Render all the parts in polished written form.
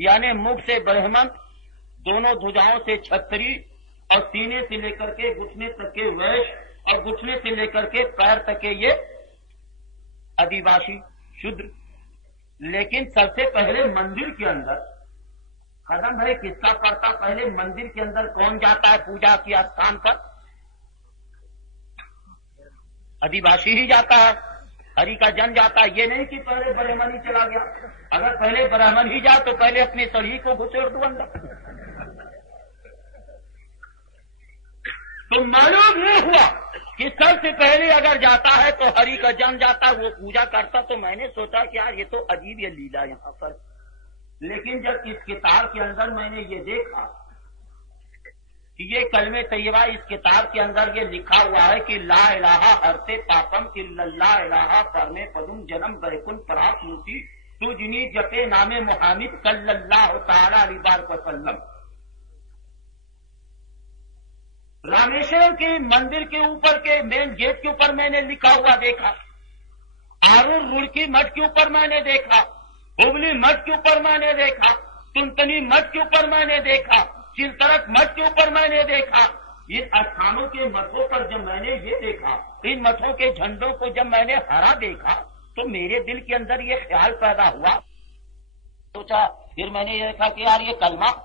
یعنی मुख से ब्रह्मन, दोनों भुजाओं से छत्री और सीने से लेकर के घुटने तक के वैश्य और घुटने से लेकर के पैर तक के ये आदिवासी शूद्र। लेकिन सबसे पहले मंदिर के अंदर कदम भाई किसका पड़ता? पहले मंदिर के अंदर कौन जाता है पूजा की स्थान पर? आदिवासी ही जाता है, हरि का जन जाता है। ये नहीं कि पहले ब्राह्मण ही चला गया। अगर पहले ब्राह्मण ही जाए तो पहले अपनी सड़ी को घुसेड़ दो अंदर। तो मालूम ये हुआ कि सबसे पहले अगर जाता है तो हरि का जन जाता है, वो पूजा करता। तो मैंने सोचा कि यार ये तो अजीब ये लीला यहाँ पर। लेकिन जब इस किताब के अंदर मैंने ये देखा कि ये कलमे तैयबा इस किताब के अंदर ये लिखा हुआ है कि ला इलाहा हरते पापम इल्लल्लाह इलाहा परमे पदुम जन्म बैकुन प्राप्त मूर्ति तू जिनी जपे नामे मुहामिद सल्लल्लाहु तआला अलैहि वसल्लम। रामेश्वरम के मंदिर के ऊपर के मेन गेट के ऊपर मैंने लिखा हुआ देखा, आरूर रुड़की मठ के ऊपर मैंने देखा, हुबली मठ के ऊपर मैंने देखा, तुनतनी मठ के ऊपर मैंने देखा, चिलतरक मठ के ऊपर मैंने देखा। इन स्थानों के मठों पर जब मैंने ये देखा, इन मठों के झंडों को जब मैंने हरा देखा तो मेरे दिल के अंदर ये ख्याल पैदा हुआ। सोचा, फिर मैंने ये देखा कि यार ये कलमा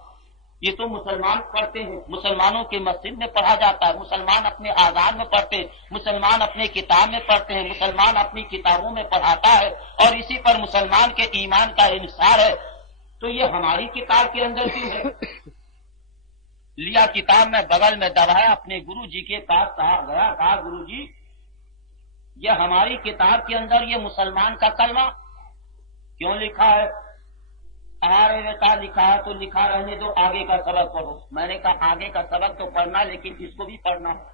ये तो मुसलमान पढ़ते हैं, मुसलमानों के मस्जिद में पढ़ा जाता है, मुसलमान अपने आज़ान में पढ़ते हैं, मुसलमान अपने किताब में पढ़ते हैं, मुसलमान अपनी किताबों में पढ़ाता है और इसी पर मुसलमान के ईमान का इंसार है। तो ये हमारी किताब के अंदर क्यों है? लिया किताब में बगल में दबाया, अपने गुरु जी के पास गया, कहा गुरु जी ये हमारी किताब के अंदर ये मुसलमान का कलमा क्यों लिखा है? अरे बेटा लिखा है तो लिखा रहने दो, आगे का सबक पढ़ो। मैंने कहा आगे का सबक तो पढ़ना, लेकिन इसको भी पढ़ना है।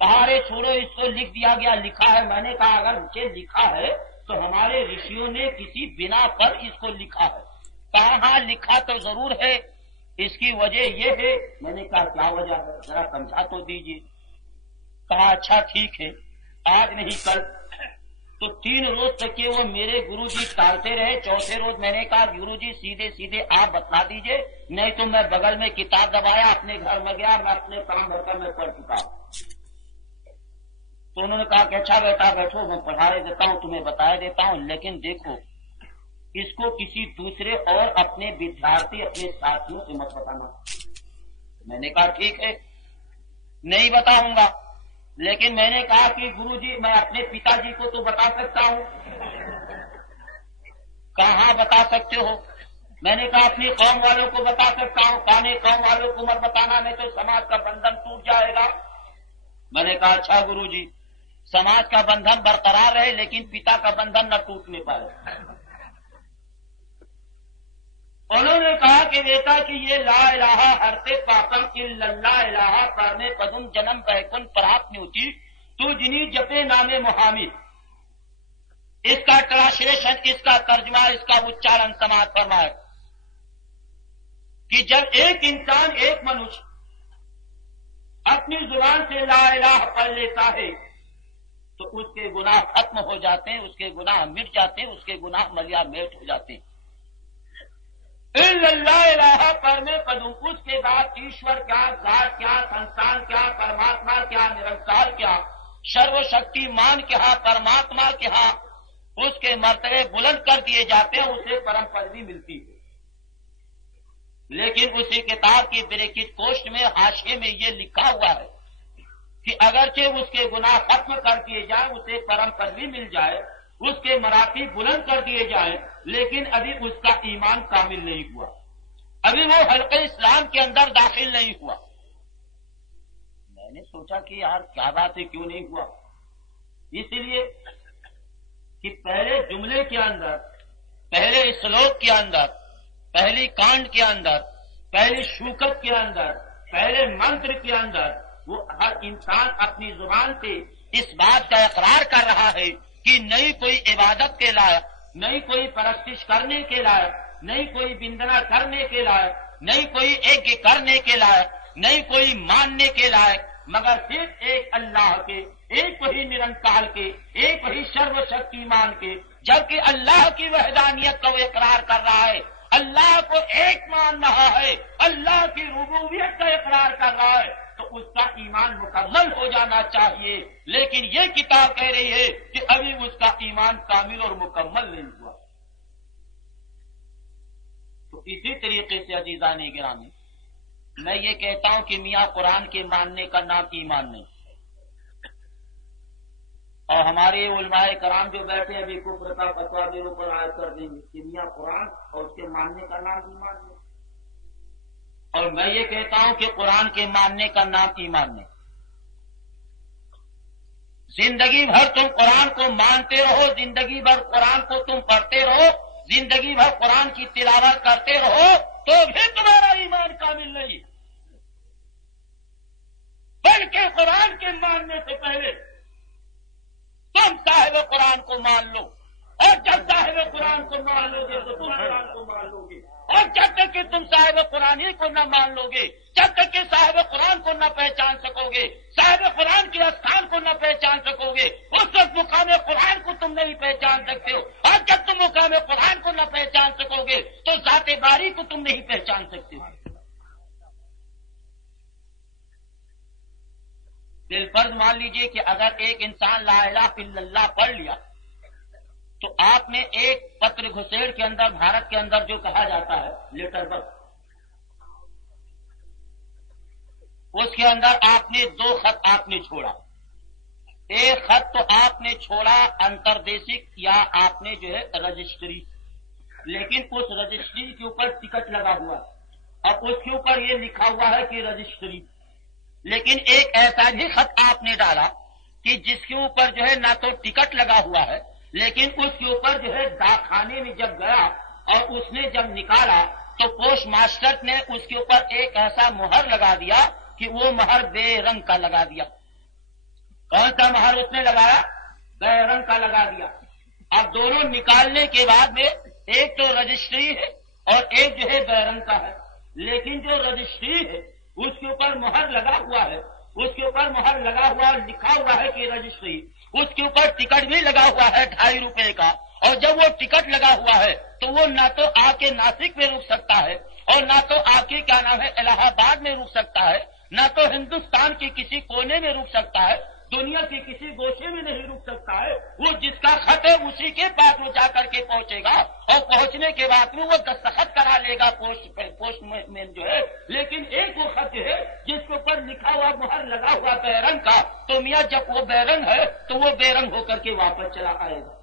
कहा अरे छोड़ो, इसको लिख दिया गया, लिखा है। मैंने कहा अगर मुझे लिखा है तो हमारे ऋषियों ने किसी बिना पर इसको लिखा है। कहा हाँ लिखा तो जरूर है, इसकी वजह ये है। मैंने कहा क्या वजह है, जरा समझा तो दीजिए। कहा अच्छा ठीक है, आज नहीं कल। तो 3 रोज तक के वो मेरे गुरुजी टालते रहे। चौथे रोज मैंने कहा गुरुजी सीधे सीधे आप बता दीजिए, नहीं तो मैं बगल में किताब दबाया, अपने घर में गया, मैं अपने काम भरकर मैं पढ़ चुका। तो उन्होंने कहा कि अच्छा बेटा बैठो, मैं पढ़ा देता हूँ, तुम्हें बताया देता हूँ, लेकिन देखो इसको किसी दूसरे और अपने विद्यार्थी अपने साथियों से मत बताना। मैंने कहा ठीक है नहीं बताऊंगा, लेकिन मैंने कहा कि गुरुजी मैं अपने पिताजी को तो बता सकता हूँ। कहाँ बता सकते हो? मैंने कहा अपनी कौम वालों को बता सकता हूँ। कहा नहीं कौम वालों को मत बताना, नहीं तो समाज का बंधन टूट जाएगा। मैंने कहा अच्छा गुरुजी, समाज का बंधन बरकरार रहे लेकिन पिता का बंधन न टूटने पाए। उन्होंने कहा कि बेटा कि ये ला इलाहा हरते पापम इल्लल्लाह इलाहा परमे पदुम जन्म बैकुन प्राप्नुति तू जिनी जपे नामे मुहामिद। इसका ट्रांसलेशन, इसका तर्जुमा, इसका उच्चारण समाज फरमाए कि जब एक इंसान, एक मनुष्य अपनी जुबान से ला इलाहा पढ़ लेता है तो उसके गुनाह खत्म हो जाते हैं, उसके गुनाह मिट जाते हैं, उसके गुनाह मलिया मेट हो जाते हैं। इल्लल्लाह इलाहा परमे पदुम, उसके बाद ईश्वर क्या, जात क्या, संस्थान क्या, परमात्मा क्या, निरंकार क्या, सर्वशक्तिमान क्या, परमात्मा क्या, उसके मर्तबे बुलंद कर दिए जाते हैं, उसे परम पदवी मिलती है। लेकिन उसी किताब की ब्रैकेट पोस्ट में हाशिए में ये लिखा हुआ है कि अगरचे उसके गुनाह खत्म कर दिए जाए, उसे परम पदवी मिल जाए, उसके मराती बुलंद कर दिए जाए, लेकिन अभी उसका ईमान कामिल नहीं हुआ, अभी वो हल्के इस्लाम के अंदर दाखिल नहीं हुआ। मैंने सोचा कि यार क्या बात है, क्यों नहीं हुआ? इसलिए कि पहले जुमले के अंदर, पहले श्लोक के अंदर, पहली कांड के अंदर, पहली शूकत के अंदर, पहले मंत्र के अंदर वो हर इंसान अपनी जुबान से इस बात का इकरार कर रहा है कि नहीं कोई इबादत के लायक, नहीं कोई परस्तिश करने के लायक, नहीं कोई बिंदना करने के लायक, नहीं कोई यज्ञ करने के लायक, नहीं कोई मानने के लायक, मगर सिर्फ एक अल्लाह के, एक वही निरंकार के, एक वही सर्वशक्तिमान के, جبکہ اللہ کی وحدانیت کو اقرار کر رہا ہے، اللہ کو ایک مان رہا ہے، اللہ کی ربوبیت کا اقرار کر رہا ہے، تو اس کا ایمان مکمل ہو جانا چاہیے. لیکن یہ کتاب کہہ رہی ہے کہ ابھی اس کا ایمان کامل اور مکمل نہیں ہوا. تو اسی طریقے سے عزیزان گرامی، میں یہ کہتا ہوں کہ میاں قرآن کے ماننے کا نام ایمان نہیں. اور ہمارے علماء کرام جو بیٹھے ابھی کفر کا فتویٰ میرے اوپر عائد کر دیں گے کہ میاں قرآن اور اس کے ماننے کا نام ایمان نہیں. اور میں یہ کہتا ہوں کہ قرآن کے ماننے کا نام ایمان نہیں. زندگی بھر تم قرآن کو مانتے رہو، زندگی بھر قرآن کو تم پڑھتے رہو، زندگی بھر قرآن کی تلاوت کرتے رہو، تو بھی تمہارا ایمان کامل نہیں. بلکہ قرآن کے ماننے سے پہلے تم صاحب قرآن کو مان لو، اور جب صاحب قرآن کو مان لو گے تو تم قرآن کو مان لو گے. اور جب تک کہ تم صاحب قرآن ہی کو نہ مان لو گے، جب تک کہ صاحب قرآن کو نہ پہچان سکو گے، صاحب قرآن کے استھان کو نہ پہچان سکو گے، اس وقت مقام قرآن کو تم نہیں پہچان سکتے ہو. اور جب تم مقام قرآن کو نہ پہچان سکو گے تو ذات باری کو تم نہیں پہچان سکتے ہو. بالفرض مان لیجئے کہ اگر ایک انسان لا الہ الا اللہ پڑھ لیا تو آپ نے ایک پتر گھسیڑ کے اندر، بھارت کے اندر جو کہا جاتا ہے لیٹر بکس، اس کے اندر آپ نے 2 خط آپ نے چھوڑا. ایک خط تو آپ نے چھوڑا انتردیشک یا آپ نے جو ہے رجسٹری، لیکن اس رجسٹری کے اوپر ٹکٹ لگا ہوا ہے اور اس کے اوپر یہ لکھا ہوا ہے کہ رجسٹری. لیکن ایک ایسا بھی خط آپ نے ڈالا کہ جس کے اوپر جو ہے نہ تو ٹکٹ لگا ہوا ہے، لیکن اس کے اوپر جو ہے ڈاک خانے میں جب گیا اور اس نے جب نکالا تو پوسٹ ماسٹر نے اس کے اوپر ایک ایسا مہر لگا دیا کہ وہ مہر بے رنگ کا لگا دیا. کون سا مہر اس نے لگایا؟ بے رنگ کا لگا دیا. اب دونوں نکالنے کے بعد میں ایک تو رجسٹری ہے اور ایک جو ہے بے رنگ کا ہے. لیکن جو رجسٹری ہے اس کے اوپر مہر لگا ہوا ہے، اس کے اوپر مہر لگا ہوا اور لکھا ہوا ہے کہ رجسٹری، اس کے اوپر ٹکٹ بھی لگا ہوا ہے 2.5 روپے کا. اور جب وہ ٹکٹ لگا ہوا ہے تو وہ نہ تو آ کے ناسک میں رک سکتا ہے اور نہ تو آ کے کیا نام ہے الہ آباد میں رک سکتا ہے، نہ تو ہندوستان کے کسی کونے میں رک سکتا ہے، دنیا کے کسی گوشے میں نہیں رک سکتا ہے. وہ جس کا خط ہے اسی کے پاس وہ جا کر کے پہنچے گا اور پہنچنے کے بعد میں وہ دستخط کرا لے گا پوسٹ مین جو ہے. لیکن ایک وہ خط ہے جس کے اوپر لکھا ہوا مہر لگا ہوا بے رنگ کا، تو میاں جب وہ بے رنگ ہے تو وہ بے رنگ ہو کر کے واپس چلا آئے گا.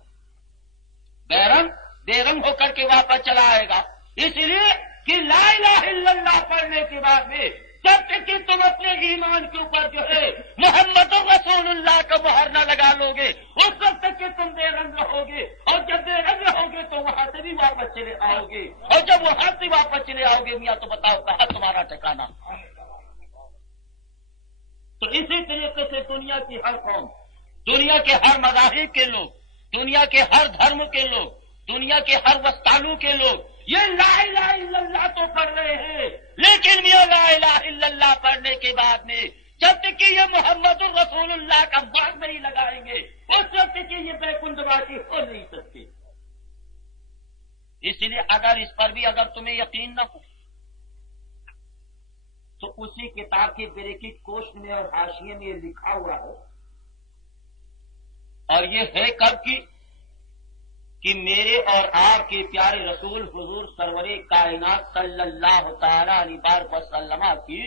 بے رنگ ہو کر کے واپس چلا آئے گا. اس لیے کہ لا الہ الا اللہ پڑھنے کے بعد میں جب تک کہ تم اپنے ایمان کے اوپر جو ہے محمد رسول اللہ کا مہر نہ لگا لو گے اس وقت تک کہ تم بے رنگ رہو گے. اور جب بے رنگ رہو گے تو وہاں سے بھی واپس چلے آؤ گے. اور جب وہاں سے واپس چلے آؤ گے میاں تو بتاؤ کہاں تمہارا ٹھکانا. تو اسی طریقے سے دنیا کی ہر قوم، دنیا کے ہر مذاہب کے لوگ، دنیا کے ہر دھرم کے لوگ، دنیا کے ہر وسطالو کے لوگ یہ لا الہ الا اللہ تو پڑھ رہے ہیں، لیکن میاں لا الہ الا اللہ پڑھنے کے بعد میں جب تک کہ یہ محمد الرسول اللہ کا مہر نہیں لگائیں گے اس وقت کہ یہ بیکند واسی ہو نہیں سکتے. اس لیے اگر اس پر بھی اگر تمہیں یقین نہ ہو تو اسی کتاب کے بریکٹ کوشٹ میں اور حاشیے میں یہ لکھا ہوا ہے، اور یہ ہے کب کی کہ میرے اور آپ کے پیارے رسول حضور سرور کائنات صلی اللہ تعالی علیہ وسلم کی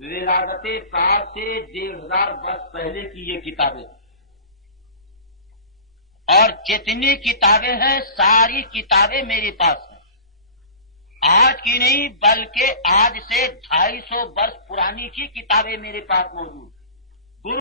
ولادت پاک سے 1500 برس پہلے کی یہ کتابیں، اور جتنی کتابیں ہیں ساری کتابیں میرے پاس ہیں. آج کی نہیں بلکہ آج سے 250 برس پرانی کی کتابیں میرے پاس موجود.